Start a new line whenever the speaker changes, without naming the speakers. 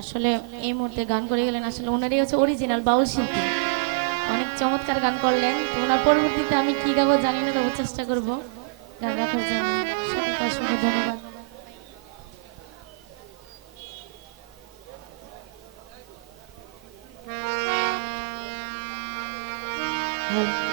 আসলে এই মুহূর্তে গান করে গেলেন আসলে ওনারই হচ্ছে অরিজিনাল বাউল শিল্পী। অনেক চমৎকার গান করলেন। তো ওনার পরবর্তীতে আমি কী গাবো জানি না, তবু চেষ্টা করব গান রাখার জন্য। অসংখ্য ধন্যবাদ। Thank you.